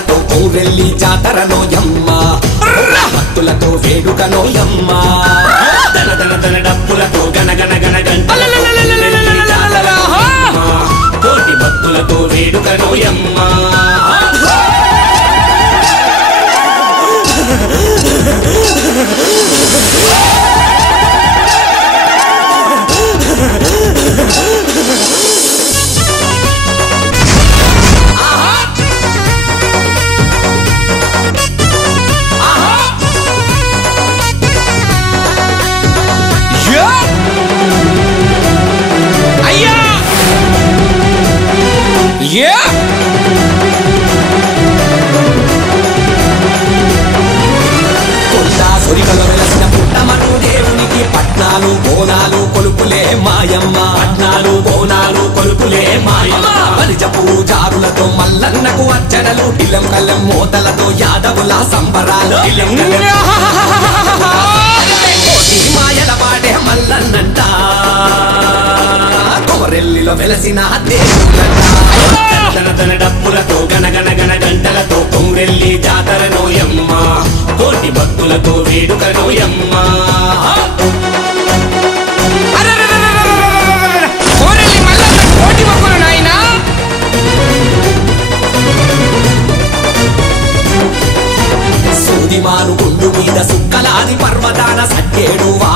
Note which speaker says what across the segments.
Speaker 1: భక్తులతో ఊరెల్లి జాతరలో ఎమ్మ భక్తులతో వేడుకలో ఎమ్మ డబ్బులు వెలసిన పుట్టమను దేవునికి పట్నాలు బోనాలు కొలుపులే మాయమ్మ. పట్నాలు బోనాలు కొలుపులే మాయమ్మ. బలిజ పూజారులతో మల్లన్నకు అర్చనలు ఇల్లం కల్లం మోతలతో యాదవుల సంబరాలు. కోటి మాయల పాడే మల్లన్నంట. ఢిల్లీలో వెలసిన తన డప్పులతో గనగనగన గంటలతో కొంగెల్లి జాతర నోయమ్మ. కోటి భక్తులతో
Speaker 2: వేడుక
Speaker 1: నోయమ్మ. సూది మీద సుక్కలాది పర్వతాన సత్యేడు వా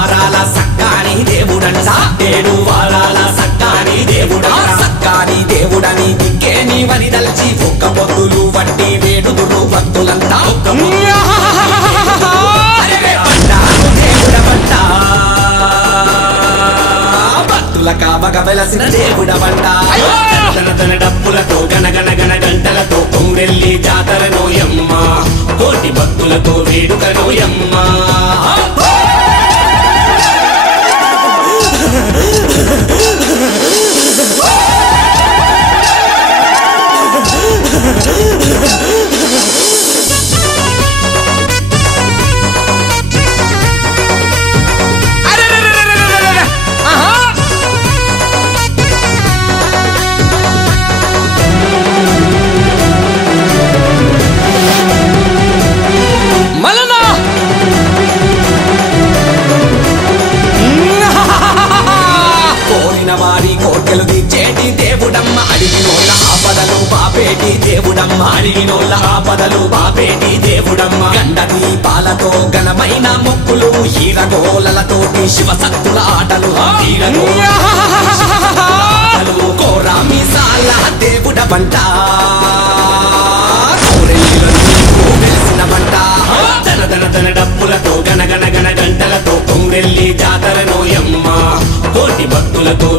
Speaker 1: బాగా వెలసిన వంట. తన తన డప్పులతో గనగన గన గంటలతో కొంగెల్లి జాతర నోయమ్మ కోటి భక్తులతో వేడుక నోయమ్మ కోర్కెలు దించేటి దేవుడమ్మ అడిగినోళ్ళ ఆపదలు బాపేటి దేవుడమ్మ అడిగినోళ్ళ ఆపదలు బాపేటి దేవుడమ్మ. గండని పాలతో ఘనమైన మొక్కులు హీరగోలతోటి శివసక్తుల ఆటలు కోరామి సాల దేవుడ వంట. వెలిసిన గనగనగన గంటలతో కొంగెల్లి జాతరనోయమ్మ కోటి భక్తులతో